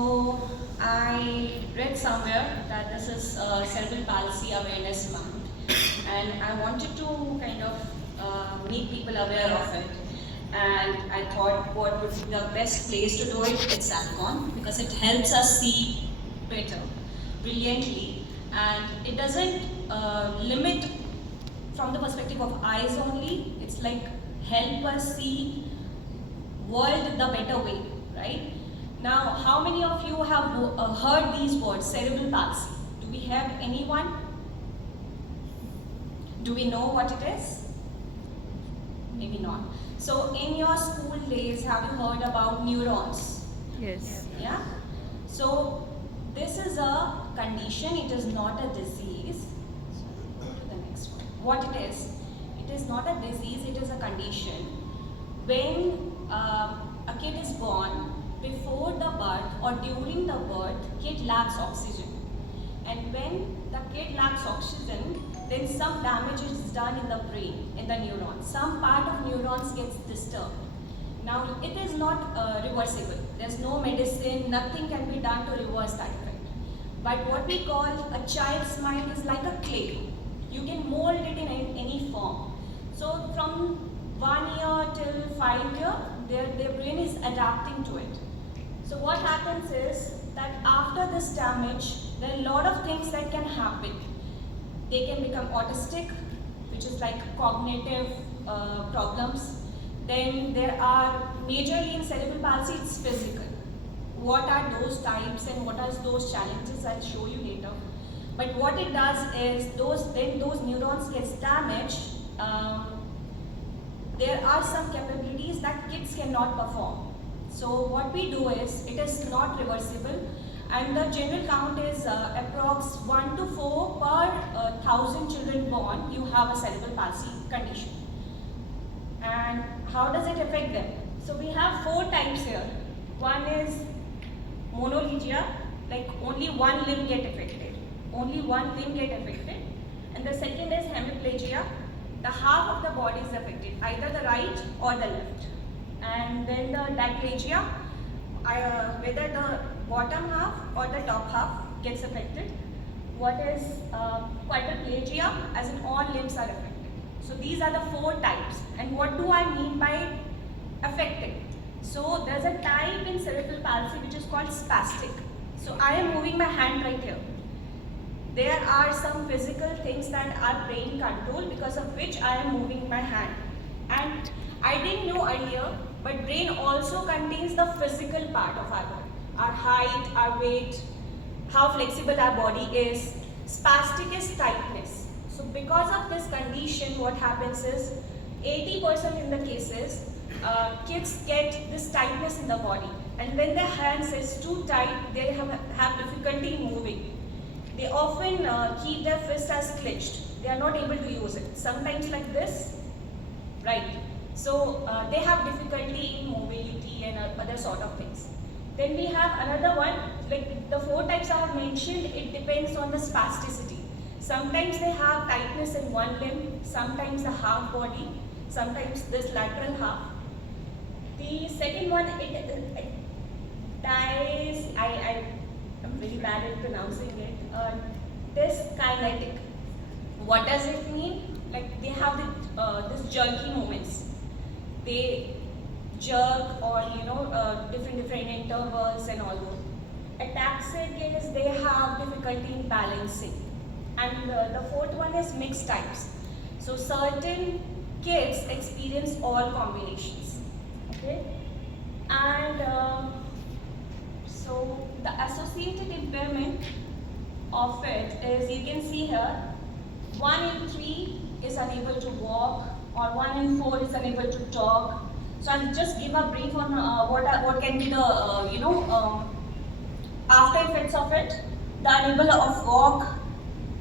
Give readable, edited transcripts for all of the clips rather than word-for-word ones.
So I read somewhere that this is Cerebral Palsy Awareness Month, and I wanted to kind of make people aware of it. And I thought, what would be the best place to do it? It's Alcon because it helps us see better, brilliantly, and it doesn't limit from the perspective of eyes only. It's like help us see world the better way, right? Now, how many of you have heard these words, cerebral palsy? Do we have anyone? Do we know what it is? Maybe not. So, in your school days, have you heard about neurons? Yes. Yeah? So, this is a condition, it is not a disease. So, go to the next one. What it is not a disease, it is a condition. When a kid is born, before the birth or during the birth, kid lacks oxygen. And when the kid lacks oxygen, then some damage is done in the brain, in the neurons. Some part of neurons gets disturbed. Now, it is not reversible. There's no medicine, nothing can be done to reverse that effect. But what we call a child's mind is like a clay. You can mold it in any form. So from 1 year till 5 year, their brain is adapting to it. So what happens is that after this damage, there are a lot of things that can happen. They can become autistic, which is like cognitive problems. Then there are, majorly in cerebral palsy, it's physical. What are those types and what are those challenges, I'll show you later. But what it does is, those neurons gets damaged, there are some capabilities that kids cannot perform. So what we do is, it is not reversible, and the general count is approx 1 to 4 per 1,000 children born, you have a cerebral palsy condition. And how does it affect them? So we have 4 types here. One is monoplegia, like only one limb get affected. Only one limb get affected. And the second is hemiplegia, the half of the body is affected, either the right or the left. And then the diplegia, whether the bottom half or the top half gets affected. What is quadriplegia, as in all limbs are affected. So these are the 4 types. And what do I mean by affected? So there's a type in cerebral palsy which is called spastic. So I am moving my hand right here. There are some physical things that are brain control, because of which I am moving my hand. And I didn't know earlier, but brain also contains the physical part of our body. Our height, our weight, how flexible our body is. Spastic is tightness. So because of this condition, what happens is, 80% in the cases, kids get this tightness in the body. And when their hands is too tight, they have difficulty in moving. They often keep their fist as clenched. They are not able to use it. Sometimes like this, right? So they have difficulty in mobility and other sort of things. Then we have another one, like the 4 types I have mentioned, it depends on the spasticity. Sometimes they have tightness in one limb, sometimes the half body, sometimes this lateral half. The second one, it dies, I'm very bad at pronouncing it, dyskinetic. What does it mean? Like they have this jerky movements. They jerk, or different intervals and all those. Ataxic is they have difficulty in balancing. And the 4th one is mixed types. So certain kids experience all combinations. Okay, and so the associated impairment of it is, you can see here, 1 in 3 is unable to walk, or 1 in 4 is unable to talk. So I'll just give a brief on what can be the after effects of it. The unable of walk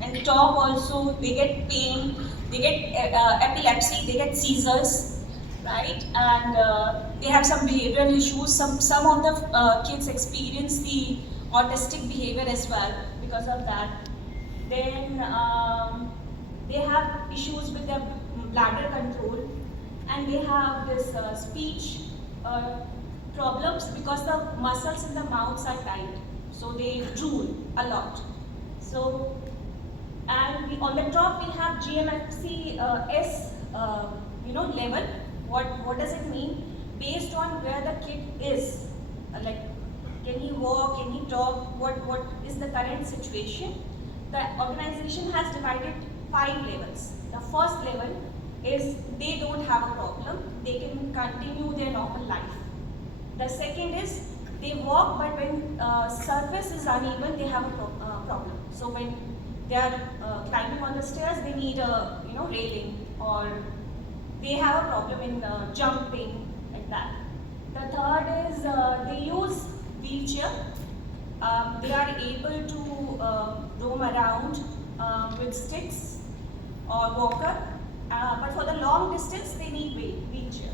and talk also, they get pain, they get epilepsy, they get seizures, right? And they have some behavioral issues. Some of the kids experience the autistic behavior as well because of that. Then they have issues with their bladder control, and they have this speech problems because the muscles in the mouths are tight, so they drool a lot. So, and on the top we have GMFC S, level. What does it mean? Based on where the kid is, like can he walk, can he talk, what is the current situation. The organization has divided 5 levels. The first level is they don't have a problem, they can continue their normal life. The second is they walk, but when surface is uneven, they have a problem. So when they are climbing on the stairs, they need a railing, or they have a problem in jumping, like that. The third is they use wheelchair. They are able to roam around with sticks or walker, but for the long distance they need wheelchair.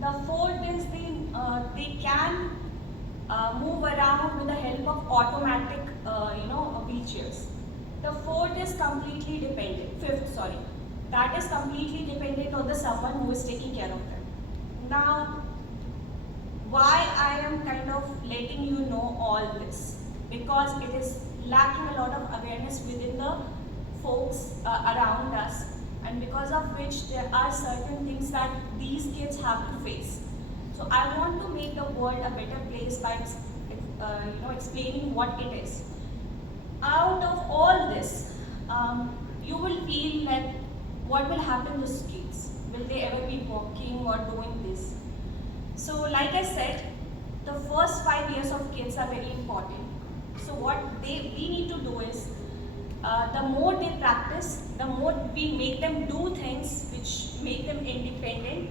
The fourth is they can move around with the help of automatic wheelchairs. The fourth is completely dependent. Fifth, sorry, that is completely dependent on the someone who is taking care of them. Now, why I am kind of letting you know all this? Because it is lacking a lot of awareness within the folks around us, and because of which there are certain things that these kids have to face. So I want to make the world a better place by explaining what it is. Out of all this, you will feel that what will happen to kids? Will they ever be walking or doing this? So like I said, the first 5 years of kids are very important. So what we need to do is, the more they practice, the more we make them do things which make them independent.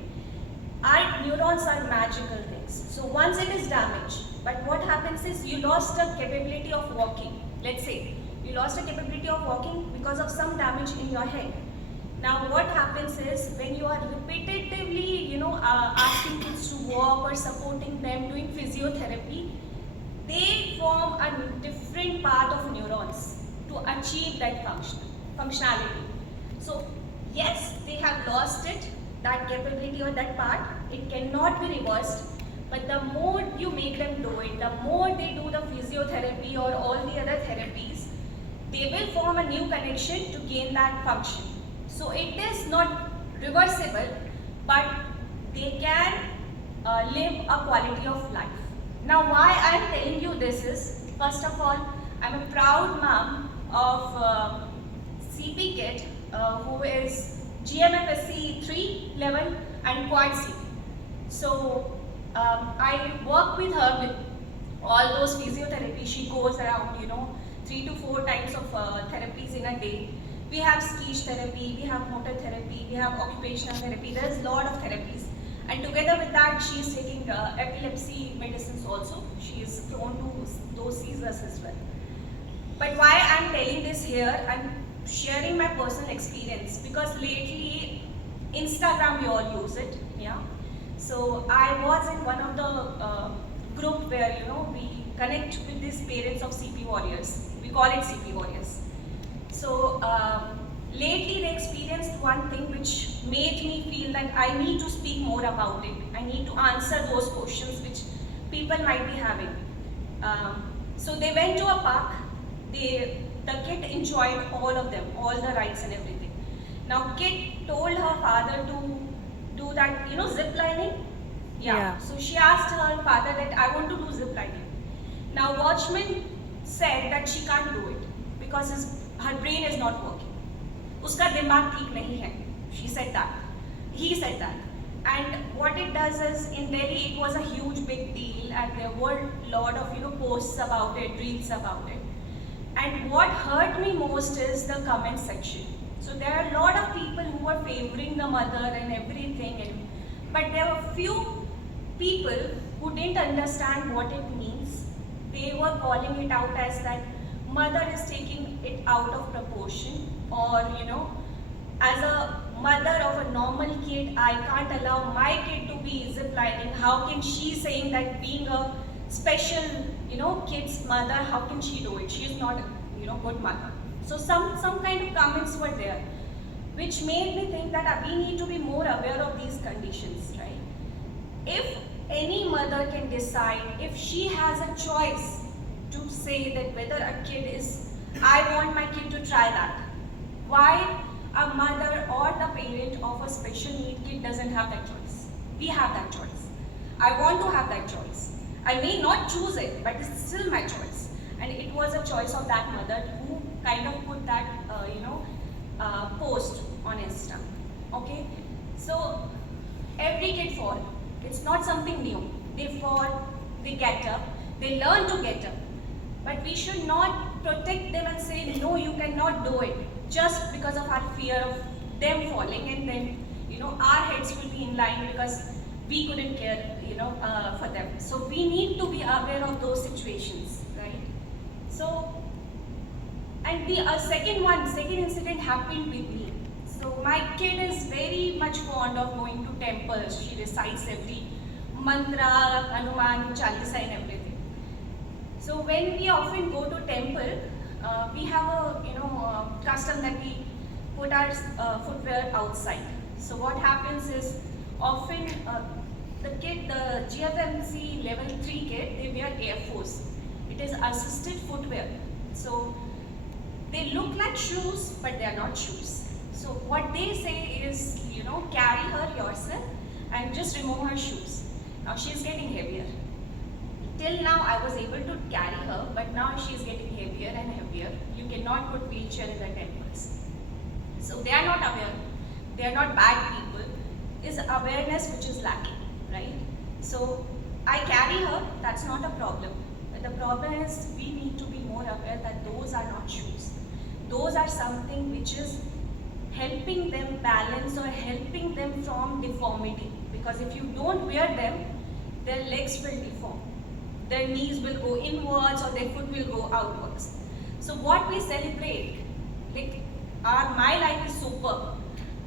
Our neurons are magical things. So once it is damaged, but what happens is you lost the capability of walking. Let's say you lost the capability of walking because of some damage in your head. Now what happens is, when you are repetitively, asking kids to walk or supporting them, doing physiotherapy, they form a different path of neurons to achieve that functionality. So yes, they have lost it, that capability or that part. It cannot be reversed. But the more you make them do it, the more they do the physiotherapy or all the other therapies, they will form a new connection to gain that function. So it is not reversible, but they can live a quality of life. Now why I am telling you this is, first of all, I am a proud mom of CP kid who is GMFSC 3 level and Quad C. So I work with her with all those physiotherapy. She goes around 3 to 4 times of therapies in a day. We have speech therapy, we have motor therapy, we have occupational therapy. There's a lot of therapies. And together with that, she is taking epilepsy medicines also. She is prone to those seizures as well. But why I'm telling this here, I'm sharing my personal experience, because lately Instagram, we all use it, yeah. So I was in one of the group where we connect with these parents of CP warriors. We call it CP warriors. So lately they experienced one thing which made me feel that I need to speak more about it. I need to answer those questions which people might be having. So they went to a park. The kid enjoyed all of them, all the rides and everything. Now kid told her father to do that, zip lining. Yeah. So she asked her father that I want to do zip lining. Now watchman said that she can't do it because her brain is not working. Uska dimag theek nahi hai. She said that. He said that. And what it does is, in Delhi it was a huge big deal, and there were a lot of posts about it, reels about it. And what hurt me most is the comment section. So there are a lot of people who were favoring the mother and everything, but there were few people who didn't understand what it means. They were calling it out as that mother is taking it out of proportion, or as a mother of a normal kid, I can't allow my kid to be ziplining. How can she saying that being a special kid's mother, how can she do it? She is not a good mother. So some kind of comments were there, which made me think that we need to be more aware of these conditions, right? If any mother can decide if she has a choice to say that whether a kid is, I want my kid to try that. Why a mother or the parent of a special need kid doesn't have that choice? We have that choice. I want to have that choice. I may not choose it, but it's still my choice. And it was a choice of that mother who kind of put that, post on Insta. Okay? So, every kid fall. It's not something new. They fall, they get up, they learn to get up. But we should not protect them and say, no, you cannot do it, just because of our fear of them falling, and then, our heads will be in line because we couldn't care, for them. So we need to be aware of those situations, right? So, and the second incident happened with me. So my kid is very much fond of going to temples. She recites every mantra, Hanuman, Chalisa and everything. So when we often go to temple, we have a custom that we put our footwear outside. So what happens is often the GFMC level 3 kid, they wear Air Force. It is assisted footwear. So they look like shoes, but they are not shoes. So what they say is, carry her yourself and just remove her shoes. Now she is getting heavier. Till now I was able to carry her, but now she is getting heavier and heavier. You cannot put wheelchair in the temples. So they are not aware. They are not bad people. Is awareness which is lacking, right? So I carry her, that's not a problem. But the problem is we need to be more aware that those are not shoes. Those are something which is helping them balance or helping them from deformity. Because if you don't wear them, their legs will deform. Their knees will go inwards or their foot will go outwards. So what we celebrate, like my life is superb.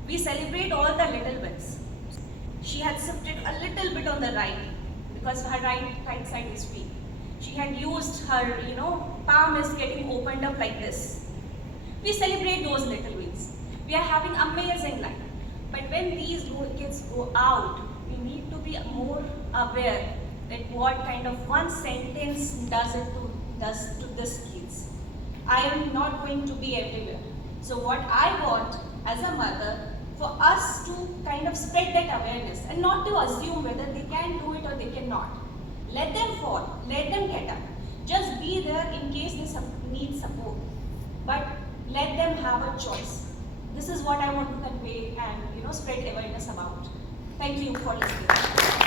We celebrate all the little bits. She had shifted a little bit on the right because her right side is weak. She had used her, palm is getting opened up like this. We celebrate those little wins. We are having amazing life. But when these kids go out, we need to be more aware that what kind of one sentence does to this kids. I am not going to be everywhere. So what I want as a mother, for us to kind of spread that awareness and not to assume whether they can do it or they cannot. Let them fall, let them get up. Just be there in case they need support. But let them have a choice. This is what I want to convey and spread awareness about. Thank you for listening.